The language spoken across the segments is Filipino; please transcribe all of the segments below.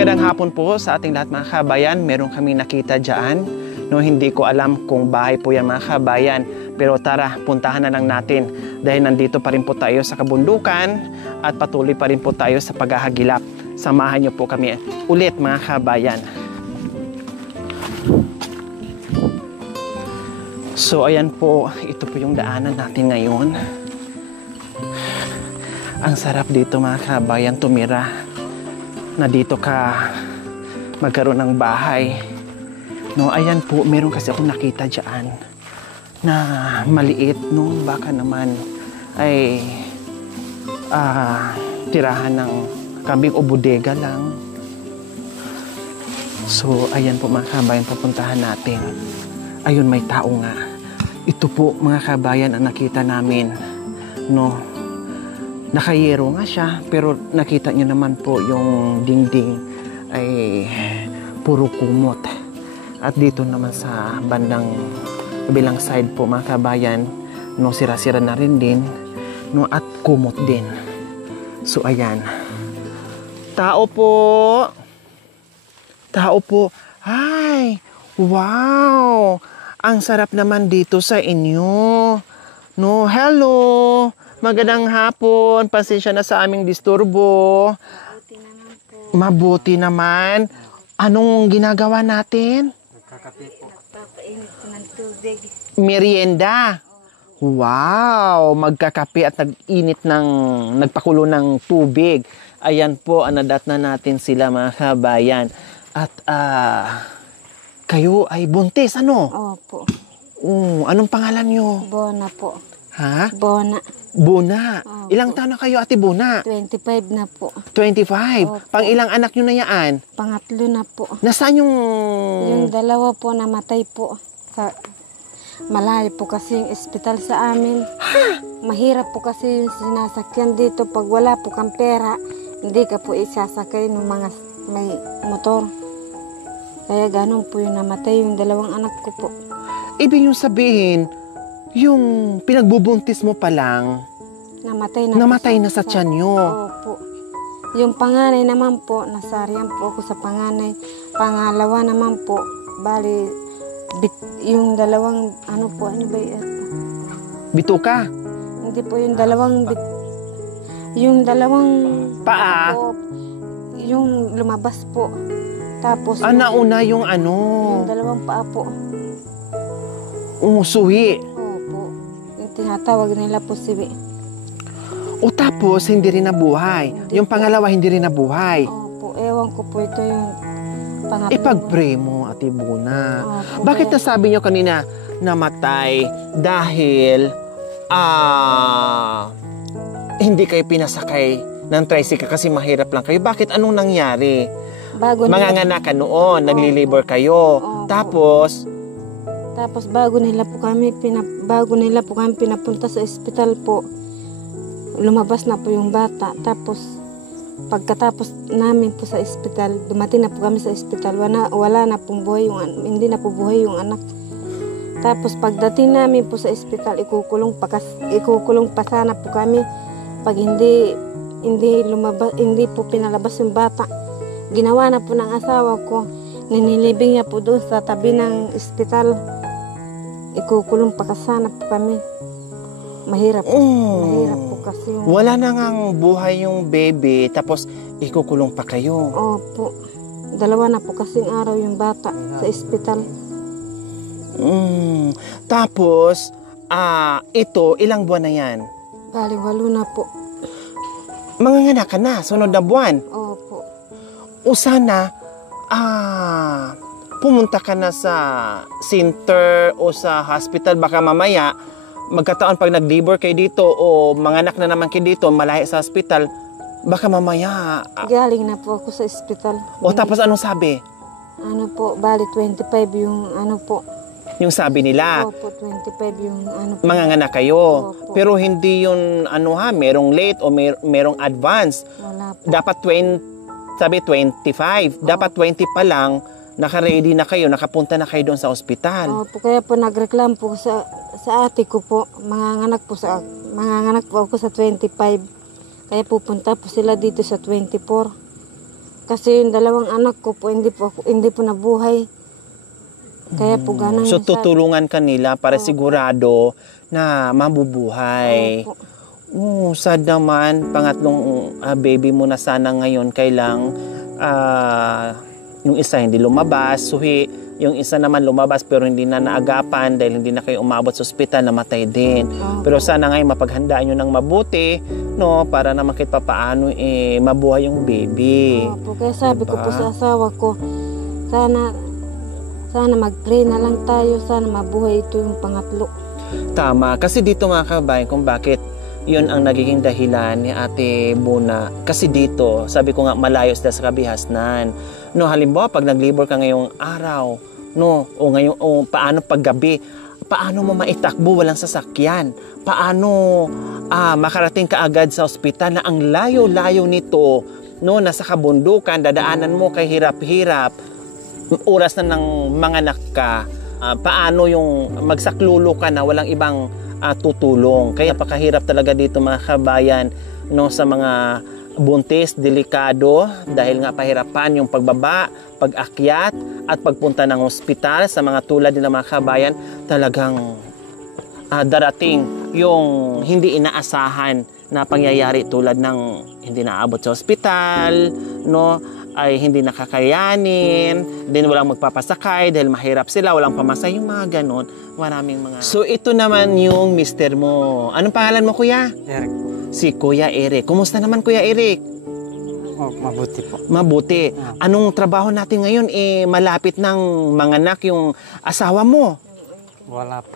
Magandang hapon po sa ating lahat mga kabayan. Meron kami nakita dyan. No, hindi ko alam kung bahay po yan mga kabayan. Pero tara, puntahan na lang natin. Dahil nandito pa rin po tayo sa kabundukan at patuloy pa rin po tayo sa paghahagilap. Samahan niyo po kami ulit mga kabayan. So ayan po, ito po yung daanan natin ngayon. Ang sarap dito mga kabayan tumira. Na dito ka magkaroon ng bahay. No, ayan po, meron kasi ako nakita diyan na maliit, no, baka naman ay tirahan ng kambing o bodega lang. So, ayan po mga kabayan, pupuntahan natin. Ayun, may tao nga. Ito po mga kabayan ang nakita namin, no. Nakayero nga siya, pero nakita niyo naman po yung dingding ay puro kumot. At dito naman sa bandang kabilang side po mga kabayan, no, sira-sira na rin din, no, at kumot din. So ayan. Tao po. Tao po. Hi! Wow! Ang sarap naman dito sa inyo. No, hello! Magandang hapon. Pasensya na sa aming disturbo. Mabuti naman po. Mabuti naman. Anong ginagawa natin? Nagkakape po. Nagpapainit po ng tubig. Merienda. Wow! Magkakape at nagpakulo ng tubig. Ayan po, anadat na natin sila mga kabayan. At kayo ay buntis, ano? Opo. Anong pangalan nyo? Bona po. Ha? Bona. Buna. Opo. Ilang taon na kayo, Ate Buna? 25 na po. 25. Opo. Pang ilang anak nyo na yan? Pangatlo na po. Nasaan yung... Yung dalawa po namatay po. Malayo po kasi yung ospital sa amin. Mahirap po kasi yung sinasakyan dito. Pag wala po kang pera, hindi ka po isasakay ng mga may motor. Kaya ganun po yung namatay yung dalawang anak ko po. Ibig yung sabihin, yung pinagbubuntis mo pa lang, namatay na sa tiyan nyo. Opo. Yung panganay naman po, nasariyan po ako sa panganay. Pangalawa naman po, bali, yung dalawang, ano ba yun? Bituka? Hindi po, yung dalawang Paa? po, yung lumabas po. Tapos, Nauna yung ano? Yung dalawang paa po. Suhi. Opo. Yung tinatawag nila po siwi. O tapos, hindi rin nabuhay. Yung pangalawa, hindi rin nabuhay. Opo. Ewan ko po ito yung pangatlo. Ipag-pray mo, Ate Buna. Opo, Bakit kaya- nasabi nyo kanina namatay dahil hindi kayo pinasakay ng tricycle kasi mahirap lang kayo? Bakit? Anong nangyari? Manganganak ka noon, nagli-labor kayo. Opo. Tapos, bago nila po kami pinapunta sa ospital po, lumabas na po yung bata. Tapos, pagkatapos namin po sa ospital, dumating na po kami sa ospital, wala na pong buhay hindi na po buhay yung anak. Tapos, pagdating namin po sa ospital, ikukulong pa sana po kami. Pag hindi po pinalabas yung bata, ginawa na po ng asawa ko, ninilibing niya po doon sa tabi ng ospital. Ikukulong pa sana po kami. Mahirap po kasi yung... wala na ngang buhay yung baby, tapos ikukulong pa kayo. Opo. Dalawa na po kasing araw yung bata sa ospital. Tapos, ito, ilang buwan na yan? Bali, 8 na po. Manganganak ka na, sunod na buwan. Opo. O sana, pumunta ka na sa center o sa hospital. Baka mamaya, magkataon pag nag-labor kayo dito o manganak na naman kayo dito, malayo sa hospital, baka mamaya... Galing na po ako sa ospital. O tapos anong sabi? Ano po, bali 25 yung ano po. Yung sabi nila, Opo, 25 yung ano po. manganganak kayo. Opo. Pero hindi yun, merong late o merong advance. Wala po. Dapat 25. Dapat 20 pa lang, naka-ready na kayo, nakapunta na kayo doon sa ospital. Opo, kaya po nagreklamo po sa ate ko po. Manganganak po ako sa 25. Kaya pupunta po sila dito sa 24. Kasi yung dalawang anak ko po, hindi po nabuhay. Kaya po ganun. So tutulungan ka nila para sigurado na mabubuhay. Opo. Sad naman, pangatlong baby mo na sana ngayon, kailang yung isa hindi lumabas, suhi. Yung isa naman lumabas pero hindi na naagapan dahil hindi na kayo umabot sa ospital, namatay din. Pero sana ngayon mapaghandaan nyo ng mabuti, no, para naman kahit papaano mabuhay yung baby. Opo, kaya sabi ko po sa asawa ko, sana mag-pray na lang tayo, sana mabuhay ito yung pangatlo. Tama, kasi dito mga kabayan kung bakit yun ang nagiging dahilan ni Ate Buna. Kasi dito, sabi ko nga, malayo sila sa kabihasnan. No, halimbawa, pag nag-labor ka ngayong araw, no, o paano paggabi, paano mo maitakbo, walang sasakyan? Paano makarating ka agad sa ospital na ang layo-layo nito, no, nasa kabundukan, dadaanan mo kay hirap-hirap, oras na ng manganak ka, paano yung magsaklulo ka na walang ibang tutulong. Kaya napakahirap talaga dito mga kabayan, no, sa mga buntis, delikado dahil nga pahirapan yung pagbaba, pag-akyat at pagpunta ng ospital. Sa mga tulad nila mga kabayan, talagang darating yung hindi inaasahan na pangyayari tulad ng hindi naabot sa ospital, no, ay hindi nakakayanin, din walang magpapasakay dahil mahirap sila, walang pamasay, yung mga ganon, maraming mga... So ito naman yung mister mo. Anong pangalan mo, kuya? Eric. Si Kuya Eric. Kumusta naman, Kuya Eric? Mabuti po. Mabuti. Anong trabaho natin ngayon? Malapit ng manganak yung asawa mo. Wala po.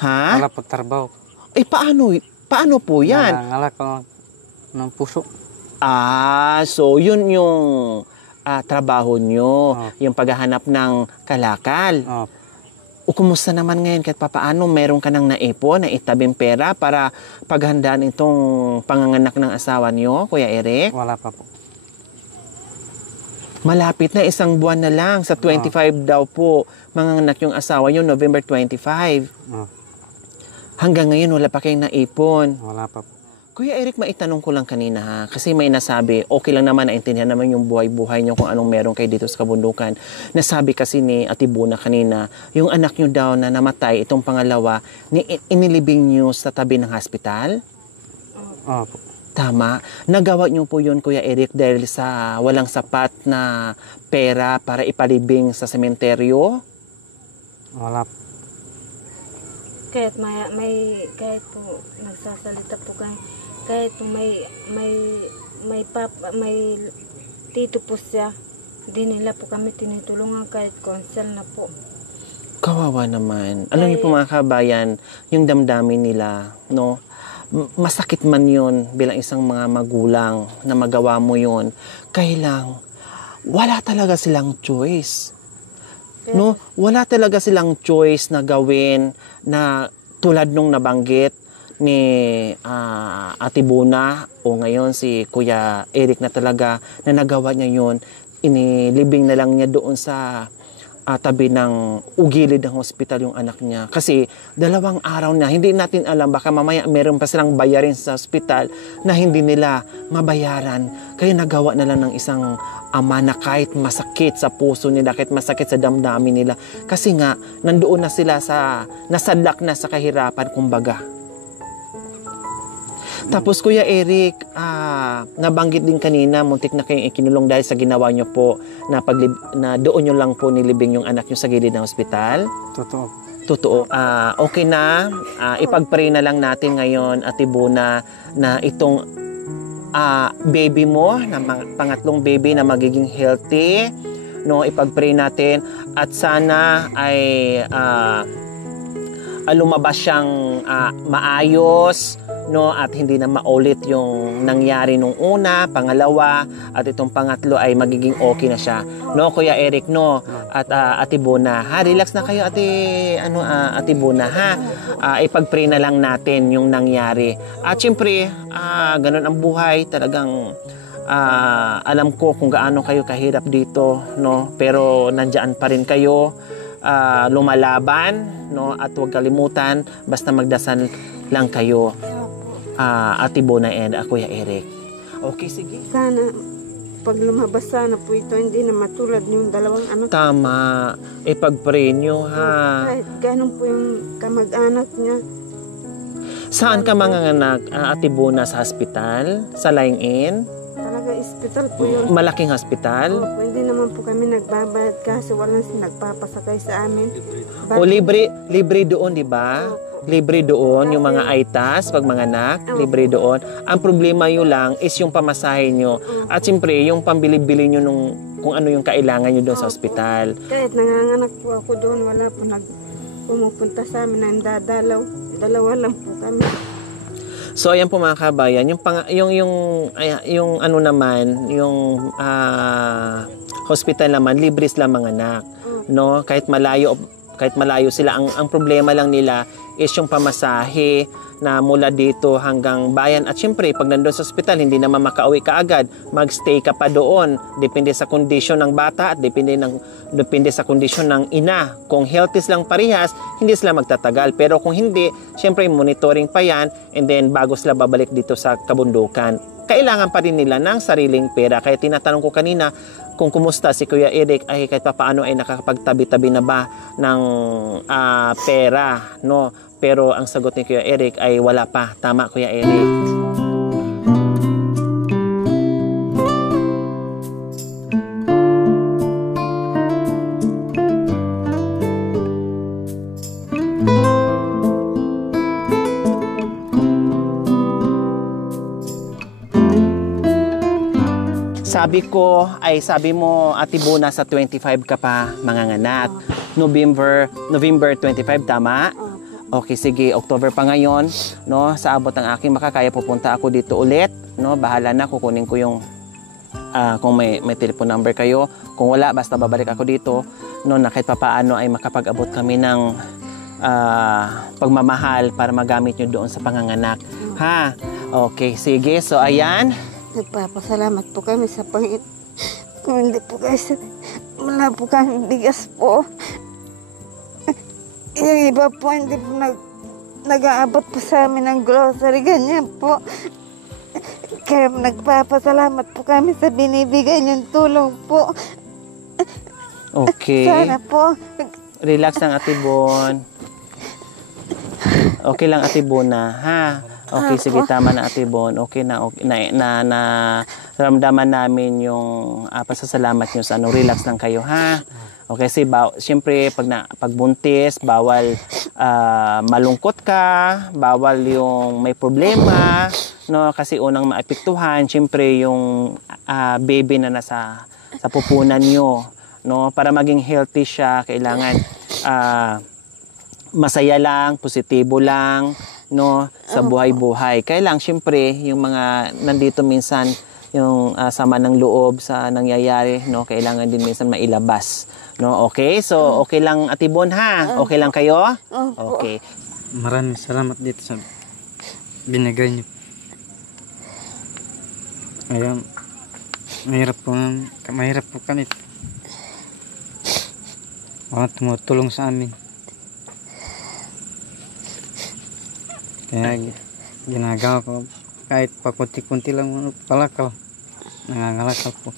Ha? Wala po trabaho. Paano po yan? Nangangalak ko ng puso. So yun yung trabaho nyo, yung paghahanap ng kalakal. O kumusta naman ngayon kahit papaano meron ka nang naipon na itabing pera para paghandaan itong panganganak ng asawa nyo, Kuya Eric? Wala pa po. Malapit na, isang buwan na lang. Sa 25 daw po, manganganak yung asawa nyo, November 25. Hanggang ngayon, wala pa kayong naipon. Wala pa po. Kuya Eric, maitanong ko lang kanina ha, kasi may nasabi, okay lang naman, naintindihan naman yung buhay-buhay nyo kung anong meron kayo dito sa kabundukan. Nasabi kasi ni Ate Buna kanina, yung anak nyo daw na namatay, itong pangalawa, inilibing nyo sa tabi ng hospital? Opo. Tama. Nagawa nyo po yun, Kuya Eric, dahil sa walang sapat na pera para ipalibing sa sementeryo? Wala po. Kahit kahit po nagsasalita po kayo, kahit po may tito po siya, hindi nila po kami tinutulungan kahit konsel na po. Kawawa naman. Alam niyo po mga kabayan, yung damdamin nila, no? Masakit man yun bilang isang mga magulang na magawa mo yun. Kailang, wala talaga silang choice. No, wala talaga silang choice na gawin na tulad nung nabanggit ni Ate Buna o ngayon si Kuya Eric na talaga na nagawa niya yun, inilibing na lang niya doon sa tabi ng ugilid ng hospital yung anak niya. Kasi 2 araw na, hindi natin alam, baka mamaya meron pa silang bayarin sa hospital na hindi nila mabayaran. Kaya nagawa na lang ng isang ama na kahit masakit sa puso nila, kahit masakit sa damdamin nila. Kasi nga, nandoon na sila nasadlak na sa kahirapan, kumbaga. Tapos Kuya Eric, nabanggit din kanina, muntik na kayong ikinulong dahil sa ginawa nyo po na doon nyo lang po nilibing yung anak nyo sa gilid ng ospital. Totoo. Totoo. Okay na, ipag-pray na lang natin ngayon, Ate Buna, na itong baby mo, na pangatlong baby na magiging healthy, no, ipag-pray natin at sana ay lumabas siyang maayos, no, at hindi na maulit yung nangyari nung una, pangalawa, at itong pangatlo ay magiging okay na siya. No, Kuya Eric, no, at Ate Buna, ha, relax na kayo, Ate Buna, ha. Ipag-pray na lang natin yung nangyari. At syempre, ganun ang buhay, talagang alam ko kung gaano kayo kahirap dito, no, pero nandiyan pa rin kayo, lumalaban, no, at huwag kalimutan, basta magdasal lang kayo, Ate Buna and Kuya Eric. Okay, sige. pag lumabas sana po ito, hindi na matulad yung dalawang anak. Tama. Ipag-pray nyo, ha? Kahit ganun po yung kamag-anak niya. Saan ka manganganak, Ate Bona? Sa hospital? Sa Lying-in? Talaga, hospital po yun. Malaking hospital? Opo, hindi naman po kami nagbabayad kasi walang nagpapasakay sa amin. O libre doon, di ba? Opo. Libre doon, yung mga ITAS, pag manganak, libre doon. Ang problema nyo lang is yung pamasahe nyo. At siyempre, yung pambili-bili nyo nung kung ano yung kailangan nyo doon sa ospital. Kahit nanganganak po ako doon, wala po pumupunta sa amin na dadalaw. Dalawa lang po kami. So ayan po mga kabayan, yung ano naman, yung hospital naman, libre sila manganak, no? Kahit malayo sila, ang problema lang nila is yung pamasahe na mula dito hanggang bayan. At syempre, pag nandun sa ospital, hindi naman makauwi ka agad. Magstay ka pa doon. Depende sa kondisyon ng bata at depende sa kondisyon ng ina. Kung healthy lang parehas, hindi sila magtatagal. Pero kung hindi, syempre monitoring pa yan, and then bago sila babalik dito sa kabundukan. Kailangan pa rin nila ng sariling pera. Kaya tinatanong ko kanina, kung kumusta si Kuya Eric, ay kahit papaano ay nakakapagtabi-tabi na ba ng pera, no? Pero ang sagot ni Kuya Eric ay wala pa. Tama, Kuya Eric. Sabi mo, Ate Bona, sa 25 ka pa manganganak. November 25, tama? Okay, sige, October pa ngayon, no? Sa abot ng aking makakaya, pupunta ako dito ulit, no? Bahala na, kukunin ko yung kung may telephone number kayo. Kung wala, basta babalik ako dito, no? Na kahit papaano ay makapag-abot kami ng pagmamahal para magamit nyo doon sa panganganak. Ha? Okay, sige. So, ayan. Nagpapasalamat po kami sa Panginoon. Kung hindi po guys, wala po kami bigas po. Yung iba po, hindi po nag-aabot po sa amin ng grocery, ganyan po. Kaya nagpapasalamat po kami sa binibigay niyong tulong po. Okay. Sana po. Relax lang, Ate Bon. Okay lang, Ate Bona, ha? Okay, sige, tama na, Ate Bon. Okay na, okay, na ramdaman namin yung pasasalamat nyo sa relax lang kayo, ha? Okay, siyempre, pag buntis, bawal malungkot ka, bawal yung may problema, no? Kasi unang maapektuhan, siyempre, yung baby na nasa pupunan nyo, no? Para maging healthy siya, kailangan masaya lang, positibo lang, no, sa buhay-buhay. Kaya lang, syempre, yung mga nandito minsan, yung sama ng loob sa nangyayari, no, kailangan din minsan mailabas. No, okay? So, okay lang, Ate Bon, ha? Okay lang kayo? Okay. Maraming salamat dito sa binigay niyo. Ayun, mahirap po kami. Walang tumutulong sa amin. Kaya ginagawa ko kahit pakunti-kunti lang palakaw. Nangangalakal po.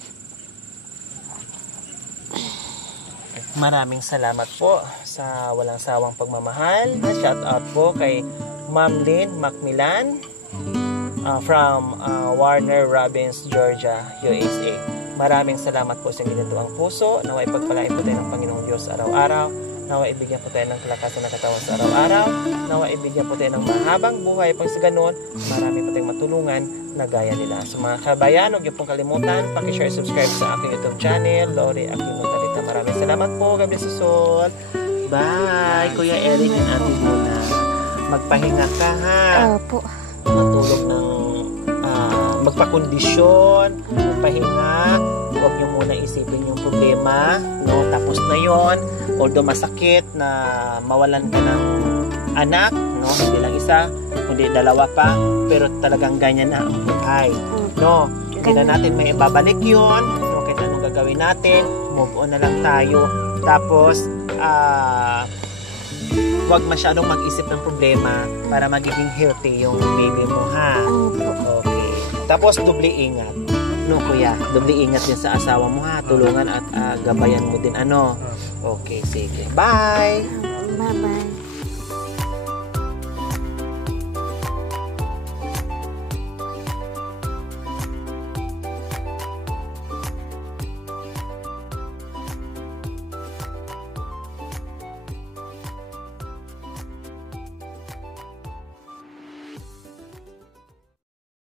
Maraming salamat po sa walang sawang pagmamahal. Shout out po kay Ma'am Lynn Macmillan from Warner Robins, Georgia, USA. Maraming salamat po sa ginatuang puso. Naway pagpalain po tayo ng Panginoong Diyos araw-araw. Nawa ibigyan po tayo ng kalakasan na katawan sa araw-araw. Nawa ibigyan po tayo ng mahabang buhay. Pag sa ganun, marami po tayong matulungan na gaya nila. So mga kabayan, huwag niyo pong kalimutan, pakishare, subscribe sa aking YouTube channel, Lori Aquino Talita. Maraming salamat po. God bless you all. Bye, Kuya Eric and Ate Bona. Magpahinga ka, ha? Opo. Matulog ng magpakondisyon, magpahinga. Huwag niyo muna isipin yung problema, no? Tapos na yon. Although masakit na mawalan ka ng anak, no? Hindi lang isa, kundi dalawa pa, pero talagang ganyan na ang buhay, no? Hindi na natin may ibabalik yun, no? Kahit anong gagawin natin, move on na lang tayo. Tapos, huwag masyadong mag-isip ng problema para magiging healthy yung baby mo, ha? Okay. Tapos, doble ingat. No, kuya, doble ingat din sa asawa mo ha. Tulungan at gabayan mo din ano. Okay, sige. Bye!